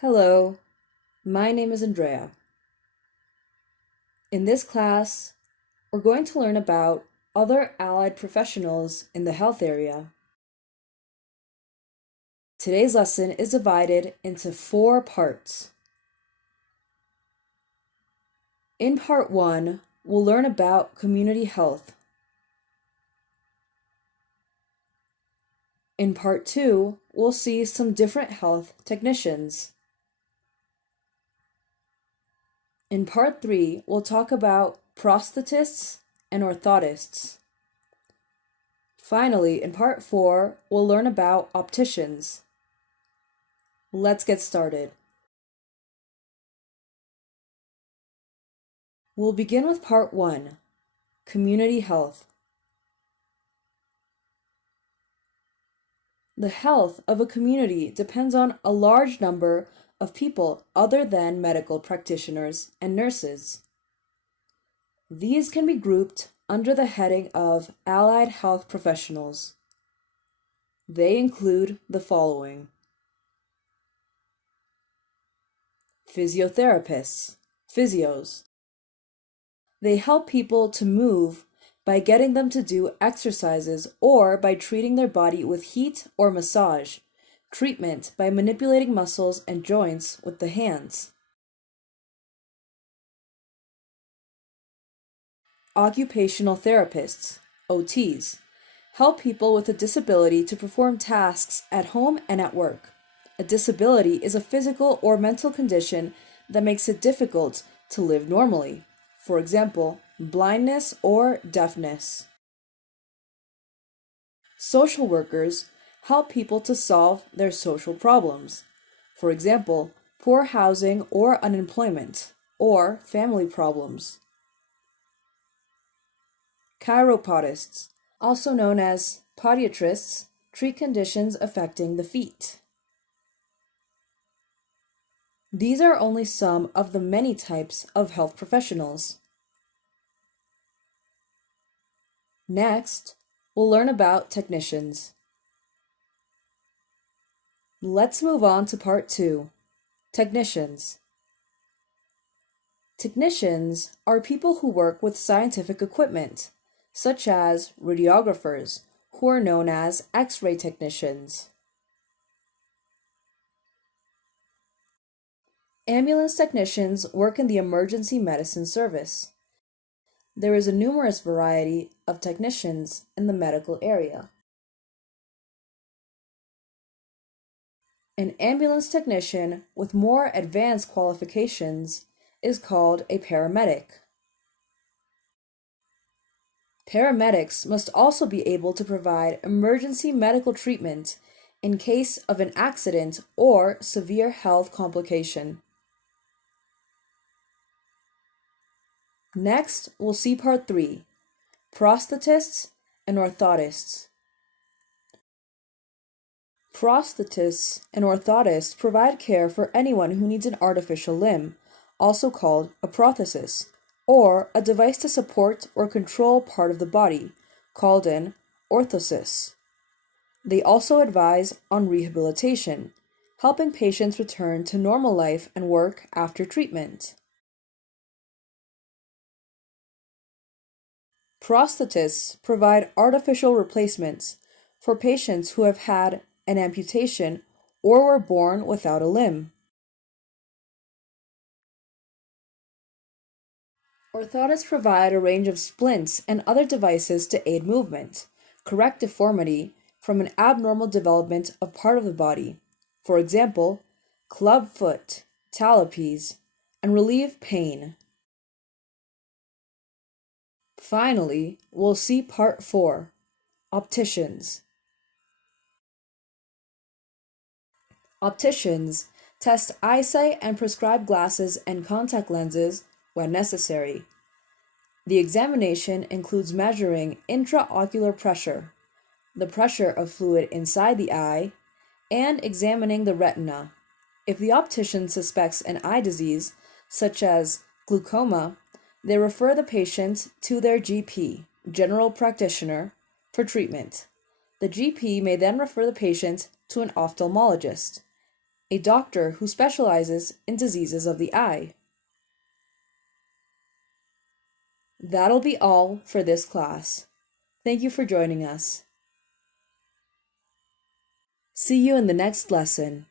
Hello, my name is Andrea. In this class, we're going to learn about other allied professionals in the health area. Today's lesson is divided into 4 parts. In part 1, we'll learn about community health. In part 2, we'll see some different health technicians. In part 3, we'll talk about prosthetists and orthotists. Finally, in part 4, we'll learn about opticians. Let's get started. We'll begin with part 1, community health. The health of a community depends on a large number of people other than medical practitioners and nurses. These can be grouped under the heading of allied health professionals. They include the following: physiotherapists, physios. They help people to move by getting them to do exercises or by treating their body with heat or massage, treatment by manipulating muscles and joints with the hands. Occupational therapists, OTs, help people with a disability to perform tasks at home and at work. A disability is a physical or mental condition that makes it difficult to live normally. For example, blindness or deafness. Social workers help people to solve their social problems. For example, poor housing or unemployment, or family problems. Chiropodists, also known as podiatrists, treat conditions affecting the feet. These are only some of the many types of health professionals. Next, we'll learn about technicians. Let's move on to part 2, technicians. Technicians are people who work with scientific equipment, such as radiographers, who are known as X-ray technicians. Ambulance technicians work in the emergency medicine service. There is a numerous variety of technicians in the medical area. An ambulance technician with more advanced qualifications is called a paramedic. Paramedics must also be able to provide emergency medical treatment in case of an accident or severe health complication. Next, we'll see part 3, prosthetists and orthotists. Prosthetists and orthotists provide care for anyone who needs an artificial limb, also called a prosthesis, or a device to support or control part of the body, called an orthosis. They also advise on rehabilitation, helping patients return to normal life and work after treatment. Prosthetists provide artificial replacements for patients who have had an amputation or were born without a limb. Orthotists provide a range of splints and other devices to aid movement, correct deformity from an abnormal development of part of the body, for example, club foot, talipes, and relieve pain. Finally, we'll see part 4, opticians. Opticians test eyesight and prescribe glasses and contact lenses when necessary. The examination includes measuring intraocular pressure, the pressure of fluid inside the eye, and examining the retina. If the optician suspects an eye disease, such as glaucoma, they refer the patient to their GP, general practitioner, for treatment. The GP may then refer the patient to an ophthalmologist. a doctor who specializes in diseases of the eye. That'll be all for this class. Thank you for joining us. See you in the next lesson.